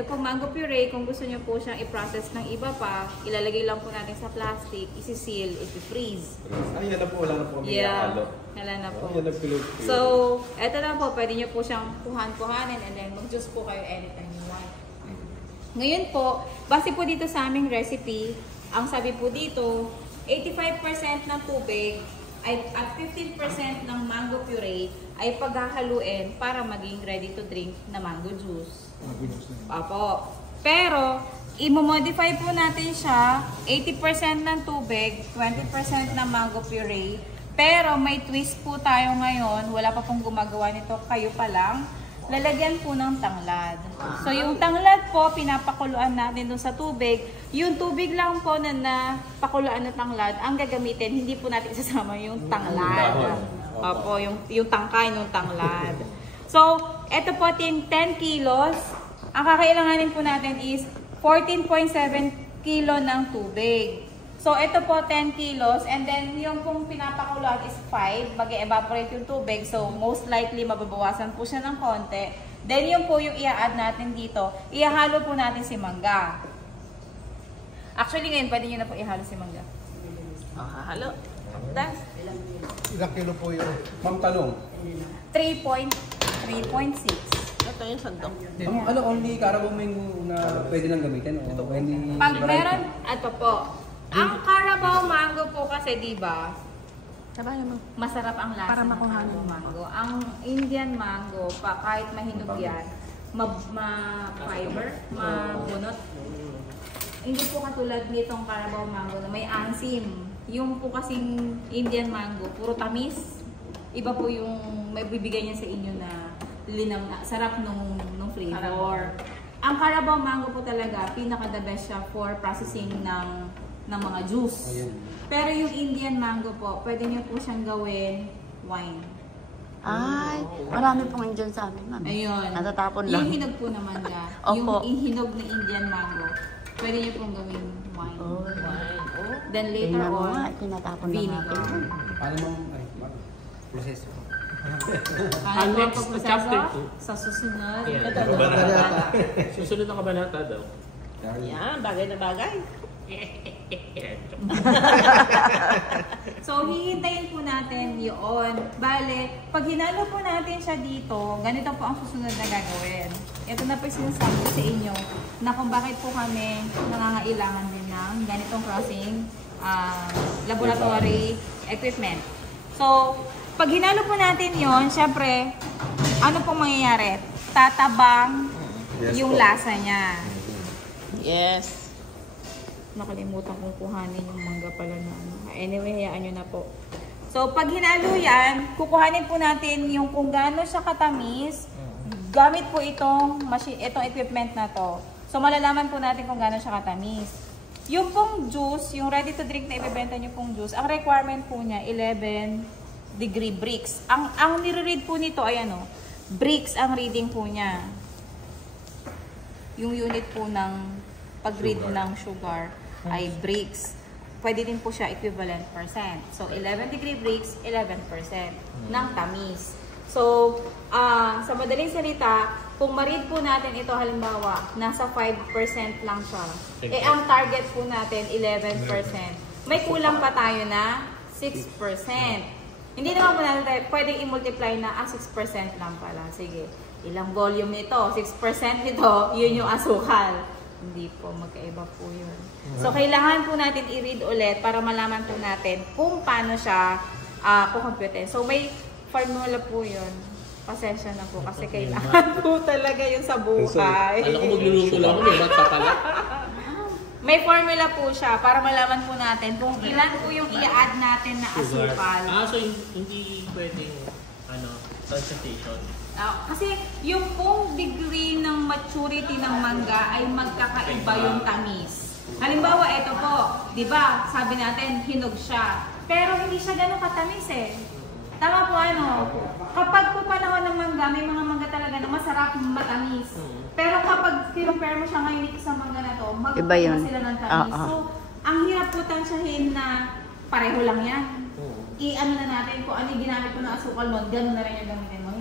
Ito po mango puree, kung gusto niyo po siyang i-process ng iba pa, ilalagay lang po natin sa plastic, isi-seal, isi-freeze. Ay, yan na po, wala na po kami halo. Wala na po. Yan na pure. So, ito lang po, pwede niyo po siyang kuhanin and then mag-juice po kayo anytime you want. Ngayon po, base po dito sa aming recipe, ang sabi po dito, 85% ng tubig at 15% ng mango puree ay paghahaluin para maging ready to drink na mango juice. Apo. Pero, i-modify po natin siya, 80% ng tubig, 20% ng mango puree. Pero may twist po tayo ngayon, wala pa pong gumagawa nito, kayo pa lang. Lalagyan po ng tanglad. So yung tanglad po, pinapakuluan natin dun sa tubig. Yung tubig lang po na napakuluan na tanglad, ang gagamitin, hindi po natin isasama yung tanglad. Opo, yung tangkay ng tanglad. So, eto po 10 kilos. Ang kakailanganin po natin is 14.7 kilo ng tubig. So, ito po 10 kilos and then yung pong pinapakuluan is 5. Mag-evaporate yung tubig. So, most likely mababawasan po siya ng konti. Then, yung po yung i-add natin dito. Ihalo po natin si mangga. Actually, ngayon pwede nyo na po ihalo si mangga. Halo. That's Ilang kilo po yun? Ma'am, tanong. 3.6. Ito yung sandok. Ano, only Carabao mango na pwede lang gamitin? O any Pag variety? meron, ito po. Ang Carabao mango po kasi, di ba? Masarap ang lasa Para ng makuha Carabao mango. Ang Indian mango, kahit mahinog yan, ma-fiber, mabunot. Hindi po katulad nitong Carabao mango na may ansim. Yung po kasing Indian mango, puro tamis. Iba po yung may bibigay niya sa inyo na linang sarap nung flavor. Ang Carabao mango po talaga, pinaka-the best siya for processing ng mga juice. Pero yung Indian mango po, pwede niyo po siyang gawin wine. Ay, marami pong Indian sa amin, ma'am. Ayun. Natatapon lang. Yung hinog po naman niya. Opo. Yung hinog na Indian mango, pwede niyo pong gawin wine. Oh, wine. Then later Tingnan mo nga, on, tinatapon lang vinegar. natin. Paano mo? Ay, proseso. Ano po ang proseso? Sa susunod. Susunod na kabanata daw. Yan, bagay na bagay. So, hihintayin po natin yun. Bale, pag hinalo po natin siya dito, ganito po ang susunod na gagawin. Ito na po yung sinasabi ko sa inyo na kung bakit po kami nangangailangan din ng ganitong klaseng laboratory equipment. So, pag hinalo po natin yon, syempre, ano pong mangyayari? Tatabang yung lasa niya. Yes. Nakalimutan kong kuhanin yung mangga pala na ano. Anyway, hayaan nyo na po. So, pag hinalo yan, kukuhanin po natin yung kung gaano siya katamis. Gamit po itong equipment na to. So, malalaman po natin kung gaano siya katamis. Yung pong juice, yung ready to drink na ibebenta nyo pong juice, ang requirement po niya, 11-degree Brix. Ang nire-read po nito ay ano, Brix ang reading po niya. Yung unit po ng pag-read ng sugar ay Brix. Pwede din po siya equivalent percent. So, 11-degree Brix, 11% ng tamis. So, sa madaling salita, kung ma-read po natin ito halimbawa, nasa 5% lang siya. Eh, ang target po natin, 11%. May kulang pa tayo na 6%. Hindi naman po natin tayo, pwedeng i-multiply na, 6% lang pala. Sige, ilang volume nito? 6% nito, yun yung asukal. Hindi po, magkaiba po yun. So, kailangan po natin i-read ulit para malaman po natin kung paano siya kukomputin. So, may formula po yun. Pasensya na po kasi kailangan po talaga yung sa buhay. Alam ko magluluto lang ako, ba't papala? May formula po siya para malaman po natin kung ilan po yung i-add natin na asukal. So hindi pwedeng, concentration. Kasi yung pong degree ng maturity ng mangga ay magkakaiba yung tamis. Halimbawa, ito po, di ba, sabi natin, hinog siya. Pero hindi siya ganun katamis eh. Tama po ano, kapag po panahon ng mangga, may mga mangga talaga na masarap matamis. Pero kapag compare mo siya ngayon dito sa mangga na to, magkakaiba sila ng tamis. So, ang hirap po tansyahin na pareho lang yan. I-ano na natin kung ano yung ginamit ko ng asukal mo, gano'n na rin yung gamitin mo.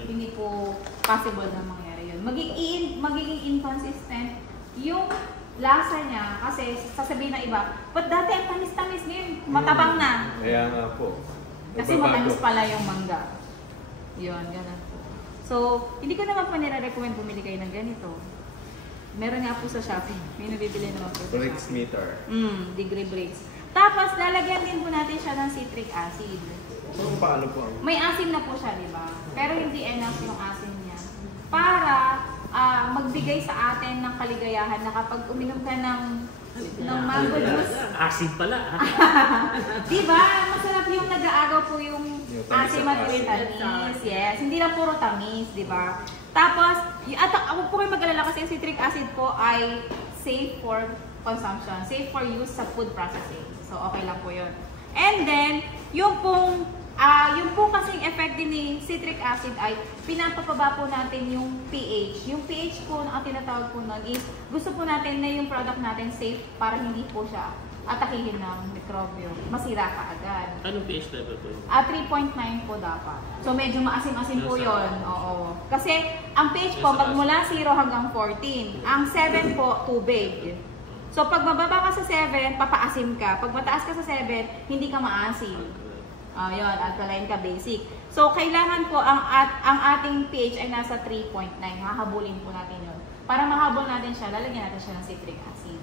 Hindi po possible na mangyari yun. Magiging inconsistent yung lasa niya. Kasi sasabihin ng iba, ba't dati ang tamis-tamis ngayon, matabang na. Kaya nga po. Kasi Nagbabago. matamis pala yung mangga. Yun, ganun po. So, hindi ko naman po nire-recommend bumili kayo ng ganito. Meron nga po sa Shopee. May nabibili naman po sa Brix Shopee. meter. Degree breaks. Tapos, lalagyan din po natin siya ng citric acid. So, paano po ang... May asin na po siya, di ba? Pero hindi enough yung asin niya. Para magbigay sa atin ng kaligayahan na kapag uminom ka ng mango juice, Acid pala. di ba? Masarap yung nag-aagaw po yung tamis asim at at yung asin. tamis. Yes, hindi lang puro tamis, di ba? Tapos, at ako po kayo mag-alala kasi yung citric acid po ay safe for consumption, safe for use sa food processing. So, okay lang po yun. And then, yung pong kasing effect din ni citric acid ay pinapapaba po natin yung pH. Yung pH po na tinatawag po nun is gusto po natin na yung product natin safe para hindi po siya atakihin ng mikrobyo. Masira ka agad. Anong pH level po yun? 3.9 po dapat. So medyo maasim-asim po yun. Oo. Kasi ang pH po magmula 0 hanggang 14. Ang 7 po tubig. So pag mababa ka sa 7, papaasim ka. Pag mataas ka sa 7, hindi ka maasim. Yun, alkaline ka, basic. So, kailangan po ang ating pH ay nasa 3.9. Hahabulin po natin yun. Para mahabol natin siya, lalagyan natin siya ng citric acid.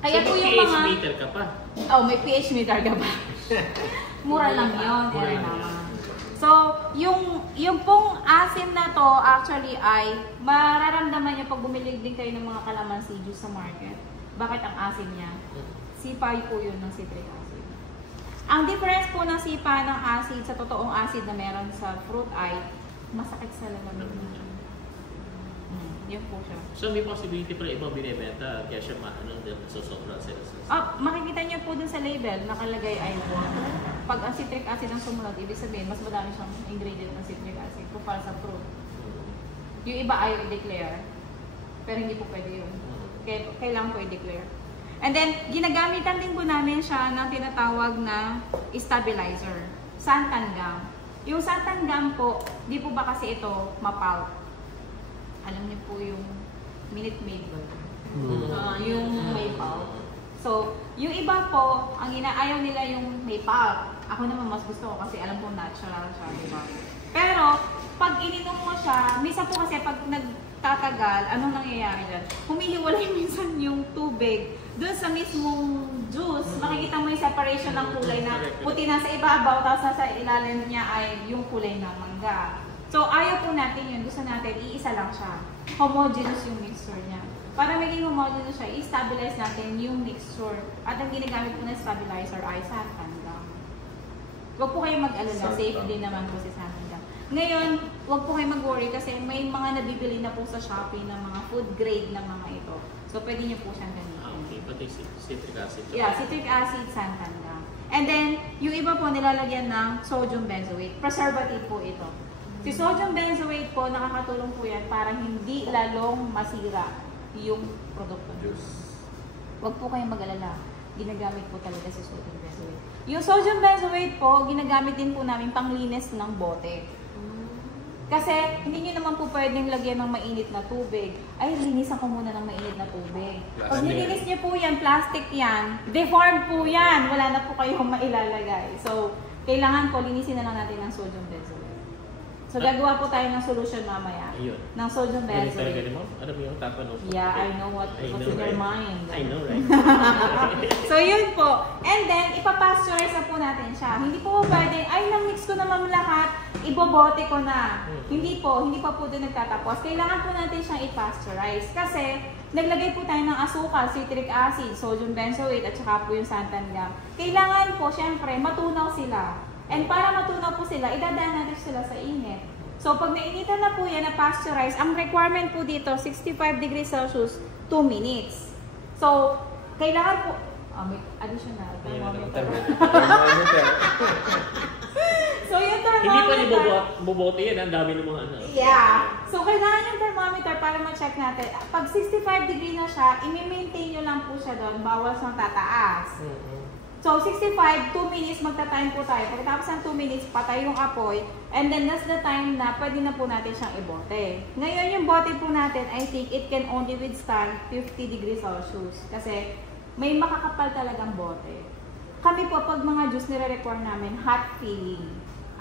Kaya so, po yung pH mga... meter ka pa. Oh, may pH meter ka ba? Mura lang yun. Mura lang Naman. So, yung pong asim na to, actually ay mararamdaman niyo pag bumili din kayo ng mga calamansi juice sa market. Bakit ang asim niya? Sipay po yun ng citric acid. Ang difference po ng sipa ng acid sa totoong acid na meron sa fruit ay masakit sa lalamig niya. Yun po siya. So may possibility para ibang binibenta kaya siya sosobra sila sa... Makikita niyo po dun sa label, nakalagay ay water. Pag ang citric acid ang sumunod, ibig sabihin mas madami siyang ingredient ng citric acid kumpara sa fruit. Yung iba ayaw i-declare, pero hindi po pwede yun. Kailangan po i-declare. And then, ginagamitan din po namin siya ng tinatawag na stabilizer, santan gum. Yung santan gum po, di po ba kasi ito mapulp? Alam niyo po yung Minute Maid ba? Yung may pulp. So, yung iba po, ang inaayaw nila yung may pulp. Ako naman mas gusto ko kasi alam ko natural siya, di ba? Pero, pag ininom mo siya, minsan po kasi pag nagtatagal, anong nangyayari dyan? Humihiwalay minsan yung tubig. Doon sa mismong juice, makikita mo yung separation ng kulay na puti na sa ibabaw, tapos nasa ilalim niya ay yung kulay ng mangga. So, ayaw po natin yun. Gusto natin, iisa lang siya. Homogeneous yung mixture niya. Para maging homogeneous siya, i-stabilize natin yung mixture. At ang ginagamit po na stabilizer ay santan gum. Huwag po kayong mag-alala. Safe din naman po si santan gum. Ngayon, huwag po kayong mag-worry kasi may mga nabibili na po sa Shopee ng mga food grade na mga ito. So, pwede niyo po siyang gamitin. Okay, pati citric acid. Yeah, citric acid, santan gum. And then, yung iba po nilalagyan ng sodium benzoate. Preservative po ito. Si sodium benzoate po, nakakatulong po yan para hindi lalong masira yung produkto. Huwag po kayong mag-alala. Ginagamit po talaga si sodium benzoate. Yung sodium benzoate po, ginagamit din po namin panglinis ng bote. Kasi hindi nyo naman po pwedeng lagyan ng mainit na tubig. Ay, linisan ko muna ng mainit na tubig. Pag nilinis nyo po yan, plastic yan, deformed po yan. Wala na po kayong mailalagay. So, kailangan po linisin na lang natin ng sodium benzoate. So, gagawa po tayo ng solution mamaya. Ayun. Ng sodium Galing benzoate. mo? Alam mo yung tatanong ko. Yeah, I know what's in your mind. I know, right? So, yun po. And then, ipapasteurize na po natin siya. Hindi po pwedeng, ay, na-mix ko naman lahat, ibobote ko na. Hindi po, hindi pa po doon nagtatapos. Kailangan po natin siyang i-pasteurize. Kasi, naglagay po tayo ng asukal, citric acid, sodium benzoate, at saka po yung santan gum. Kailangan po, syempre, matunaw sila. And para matunaw po sila, idadaan natin sila sa init. So, pag nainitan na po yan na pasteurize, ang requirement po dito, 65 degrees Celsius, 2 minutes. So, kailangan po, may additional thermometer. So, yung thermometer, Hindi pa nibobote yan, ang dami ng mga ano. yeah. So, kailangan yung thermometer para ma-check natin. Pag 65 degree na siya, i-maintain nyo lang po siya doon, bawal siyang tataas. So, So, 65, 2 minutes, magta-time po tayo. Pagkatapos ng 2 minutes, patay yung apoy. And then, that's the time na pwede na po natin siyang ibote. Ngayon, yung bote po natin, I think it can only withstand 50 degrees Celsius. Kasi, may makakapal talagang bote. Kami po, pag mga juice, nire-require namin hot filling.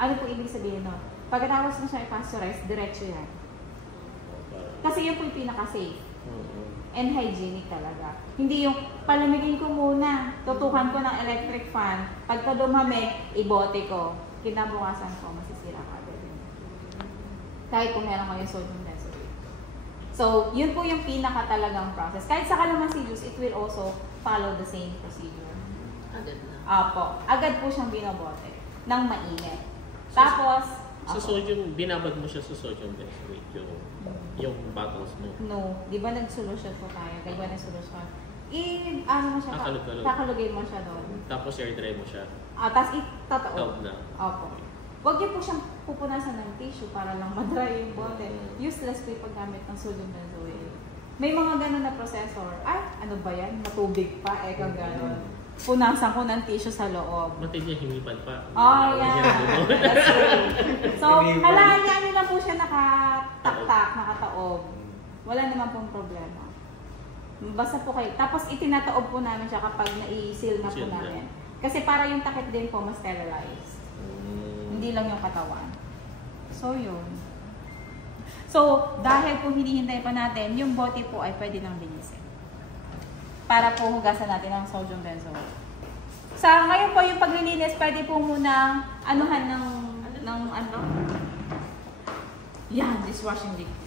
Ano po ibig sabihin nun? Pagkatapos na siya i-pasteurize, diretso yan. Kasi yun po yung pinaka-safe. And hygienic talaga. Hindi yung palamigin ko muna, tutukan ko ng electric fan, pagka dumami, ibote ko. Kinabukasan ko, masisira ka din. Kahit kung meron kayo sodium benzoate. So, yun po yung pinaka talagang process. Kahit sa calamansi juice, it will also follow the same procedure. Agad na. Apo, agad po siyang binobote ng mainit. Tapos, Sa sodium, binabad mo siya sa sodium benzoate, yung bottles mo. no, di ba nagsolusyon po tayo? Di ba nagsolusyon? Ano mo siya? Kakalog-kalog. Kakalugin mo siya doon. Tapos air dry mo siya. Tapos itataob. Taob na. Opo. Huwag niyo po siyang pupunasan ng tissue para lang madry yung bote. Useless po yung paggamit ng sodium benzoate. May mga ganun na processor. Ay, ano ba yan? Matubig pa, kang ganun. Punasan ko ng tissue sa loob. Matindi hinipan pa. Oh, yeah. That's true. So, halayaan niyo lang po siya nakataktak, nakataob. Wala naman pong problema. Basta po kayo. Tapos itinataob po namin siya kapag na-i-seal na po Seal na. namin. Kasi para yung takip din po mas sterilized. Hindi lang yung katawan. So, yun. So, dahil po hinihintay pa natin, yung bote po ay pwede nang linisin. Para po hugasan natin ang sodium benzoate. Sa ngayon po yung paglilinis, pwede po munang anuhan ng ano? Yan, dishwashing liquid.